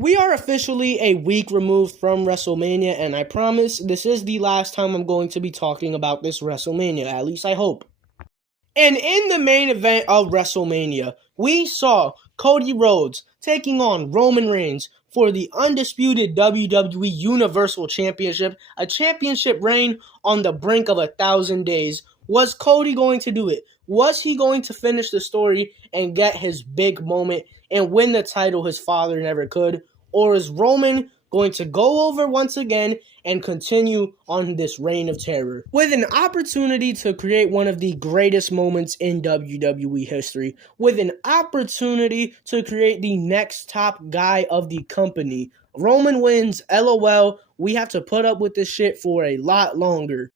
We are officially a week removed from WrestleMania, and I promise this is the last time I'm going to be talking about this WrestleMania, at least I hope. And in the main event of WrestleMania, we saw Cody Rhodes taking on Roman Reigns for the undisputed WWE Universal Championship, a championship reign on the brink of 1,000 days. Was Cody going to do it? Was he going to finish the story and get his big moment and win the title his father never could? Or is Roman going to go over once again and continue on this reign of terror with an opportunity to create one of the greatest moments in WWE history, with an opportunity to create the next top guy of the company? Roman wins, LOL. We have to put up with this shit for a lot longer.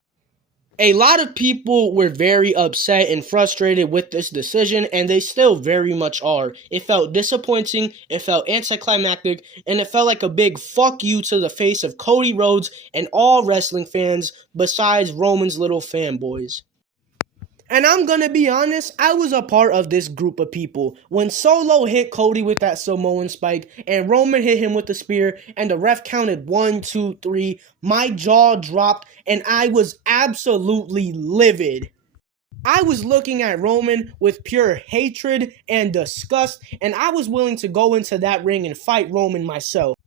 A lot of people were very upset and frustrated with this decision, and they still very much are. It felt disappointing, it felt anticlimactic, and it felt like a big fuck you to the face of Cody Rhodes and all wrestling fans besides Roman's little fanboys. And I'm gonna be honest, I was a part of this group of people. When Solo hit Cody with that Samoan spike, and Roman hit him with the spear, and the ref counted 1, 2, 3, my jaw dropped, and I was absolutely livid. I was looking at Roman with pure hatred and disgust, and I was willing to go into that ring and fight Roman myself.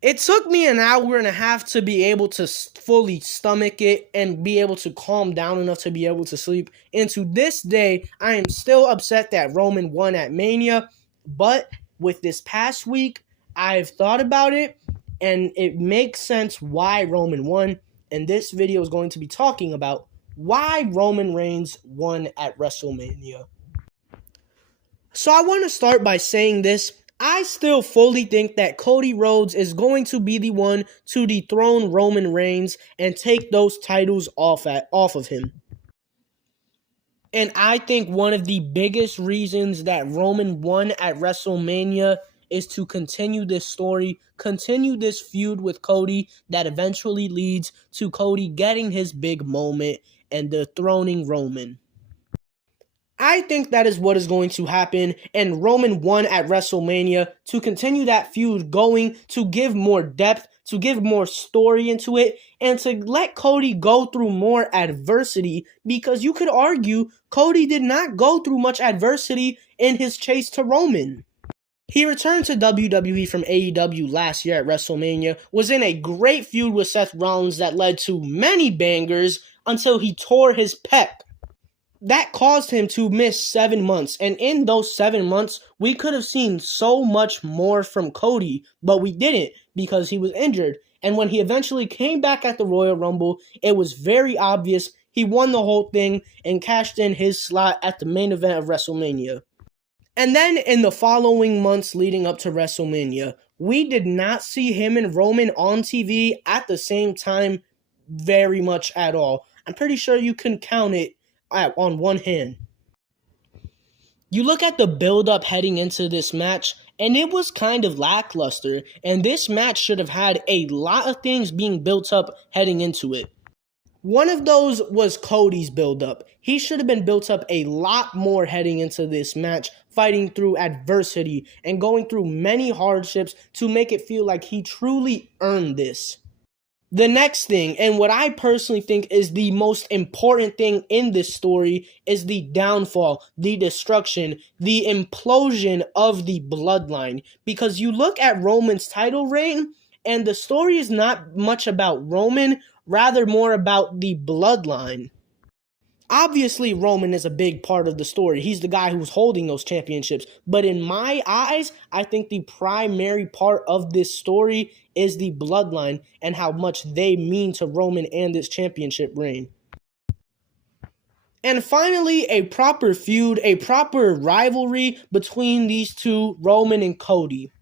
It took me an hour and a half to be able to fully stomach it and be able to calm down enough to be able to sleep. And to this day, I am still upset that Roman won at Mania. But with this past week, I've thought about it, and it makes sense why Roman won. And this video is going to be talking about why Roman Reigns won at WrestleMania. So I want to start by saying this. I still fully think that Cody Rhodes is going to be the one to dethrone Roman Reigns and take those titles off of him. And I think one of the biggest reasons that Roman won at WrestleMania is to continue this story, continue this feud with Cody that eventually leads to Cody getting his big moment and dethroning Roman. I think that is what is going to happen, and Roman won at WrestleMania to continue that feud going, to give more depth, to give more story into it, and to let Cody go through more adversity, because you could argue Cody did not go through much adversity in his chase to Roman. He returned to WWE from AEW last year at WrestleMania, was in a great feud with Seth Rollins that led to many bangers until he tore his pec. That caused him to miss 7 months, and in those 7 months, we could have seen so much more from Cody, but we didn't because he was injured. And when he eventually came back at the Royal Rumble, it was very obvious he won the whole thing and cashed in his slot at the main event of WrestleMania. And then in the following months leading up to WrestleMania, we did not see him and Roman on TV at the same time very much at all. I'm pretty sure you can count it on one hand. You look at the build-up heading into this match, and it was kind of lackluster, and this match should have had a lot of things being built up heading into it. One of those was Cody's build-up. He should have been built up a lot more heading into this match, fighting through adversity and going through many hardships to make it feel like he truly earned this. The next thing, and what I personally think is the most important thing in this story, is the downfall, the destruction, the implosion of the bloodline. Because you look at Roman's title reign, and the story is not much about Roman, rather more about the bloodline. Obviously, Roman is a big part of the story. He's the guy who's holding those championships. But in my eyes, I think the primary part of this story is the bloodline and how much they mean to Roman and this championship reign. And finally, a proper feud, a proper rivalry between these two, Roman and Cody.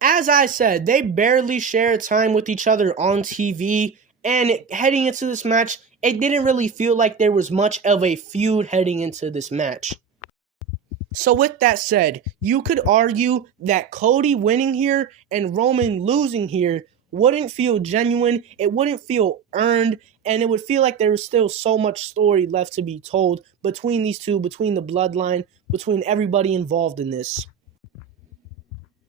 As I said, they barely share time with each other on TV, and heading into this match, it didn't really feel like there was much of a feud heading into this match. So with that said, you could argue that Cody winning here and Roman losing here wouldn't feel genuine, it wouldn't feel earned, and it would feel like there was still so much story left to be told between these two, between the bloodline, between everybody involved in this.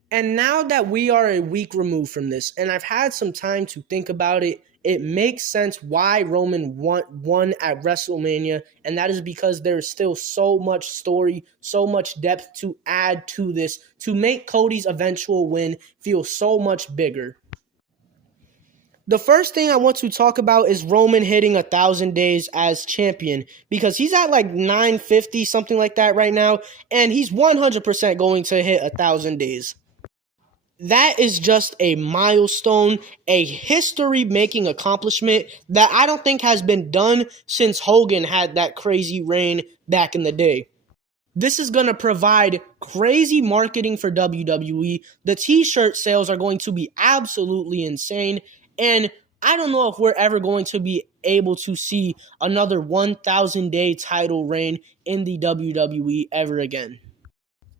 And now that we are a week removed from this, and I've had some time to think about it, it makes sense why Roman won at WrestleMania, and that is because there is still so much story, so much depth to add to this to make Cody's eventual win feel so much bigger. The first thing I want to talk about is Roman hitting 1,000 days as champion, because he's at like 950, something like that right now, and he's 100% going to hit 1,000 days. That is just a milestone, a history-making accomplishment that I don't think has been done since Hogan had that crazy reign back in the day. This is going to provide crazy marketing for WWE. The t-shirt sales are going to be absolutely insane, and I don't know if we're ever going to be able to see another 1,000-day title reign in the WWE ever again.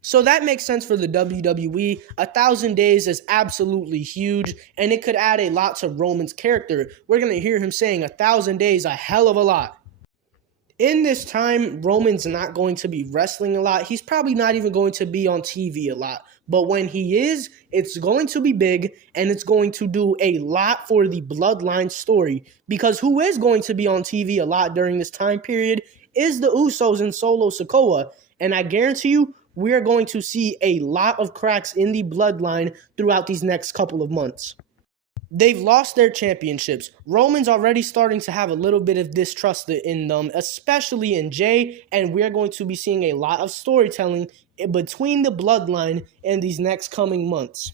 So that makes sense for the WWE. 1,000 days is absolutely huge, and it could add a lot to Roman's character. We're going to hear him saying 1,000 days, a hell of a lot. In this time, Roman's not going to be wrestling a lot. He's probably not even going to be on TV a lot. But when he is, it's going to be big, and it's going to do a lot for the Bloodline story. Because who is going to be on TV a lot during this time period is the Usos and Solo Sikoa. And I guarantee you, we are going to see a lot of cracks in the Bloodline throughout these next couple of months. They've lost their championships. Roman's already starting to have a little bit of distrust in them, especially in Jey, and we're going to be seeing a lot of storytelling between the Bloodline in these next coming months.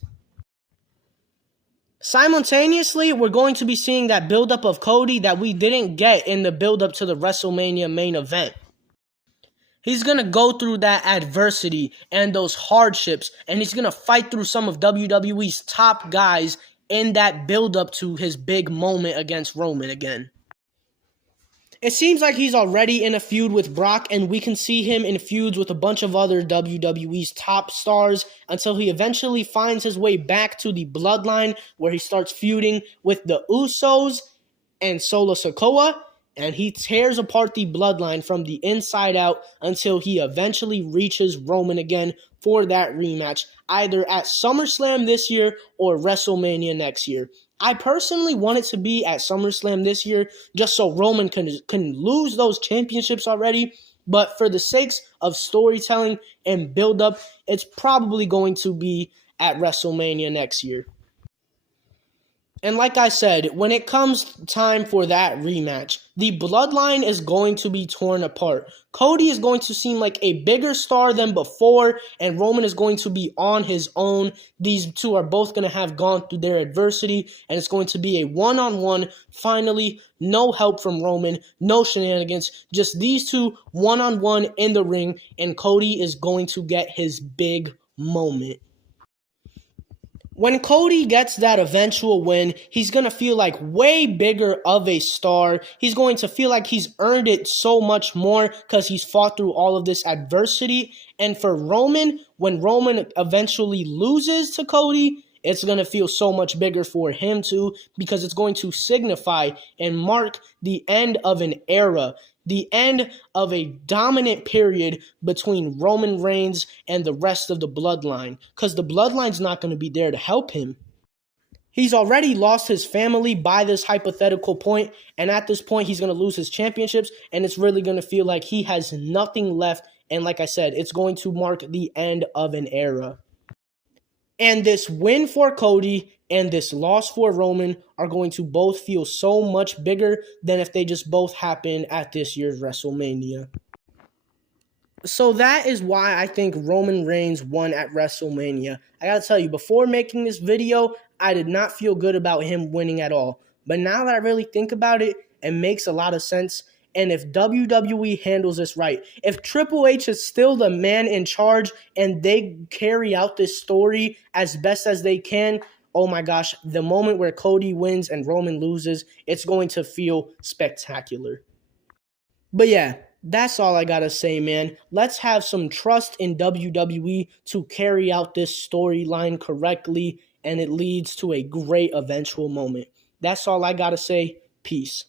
Simultaneously, we're going to be seeing that buildup of Cody that we didn't get in the buildup to the WrestleMania main event. He's going to go through that adversity and those hardships, and he's going to fight through some of WWE's top guys in that build-up to his big moment against Roman again. It seems like he's already in a feud with Brock, and we can see him in feuds with a bunch of other WWE's top stars until he eventually finds his way back to the Bloodline, where he starts feuding with the Usos and Solo Sikoa, and he tears apart the Bloodline from the inside out until he eventually reaches Roman again for that rematch, either at SummerSlam this year or WrestleMania next year. I personally want it to be at SummerSlam this year, just so Roman can lose those championships already, but for the sakes of storytelling and build-up, it's probably going to be at WrestleMania next year. And like I said, when it comes time for that rematch, the Bloodline is going to be torn apart. Cody is going to seem like a bigger star than before, and Roman is going to be on his own. These two are both going to have gone through their adversity, and it's going to be a one-on-one. Finally, no help from Roman, no shenanigans, just these two one-on-one in the ring, and Cody is going to get his big moment. When Cody gets that eventual win, he's going to feel like way bigger of a star. He's going to feel like he's earned it so much more because he's fought through all of this adversity. And for Roman, when Roman eventually loses to Cody, it's going to feel so much bigger for him too, because it's going to signify and mark the end of an era, the end of a dominant period between Roman Reigns and the rest of the Bloodline, because the Bloodline's not going to be there to help him. He's already lost his family by this hypothetical point, and at this point, he's going to lose his championships, and it's really going to feel like he has nothing left, and like I said, it's going to mark the end of an era. And this win for Cody and this loss for Roman are going to both feel so much bigger than if they just both happened at this year's WrestleMania. So that is why I think Roman Reigns won at WrestleMania. I gotta tell you, before making this video, I did not feel good about him winning at all. But now that I really think about it, it makes a lot of sense. And if WWE handles this right, if Triple H is still the man in charge and they carry out this story as best as they can, oh my gosh, the moment where Cody wins and Roman loses, it's going to feel spectacular. But yeah, that's all I gotta say, man. Let's have some trust in WWE to carry out this storyline correctly, and it leads to a great eventual moment. That's all I gotta say. Peace.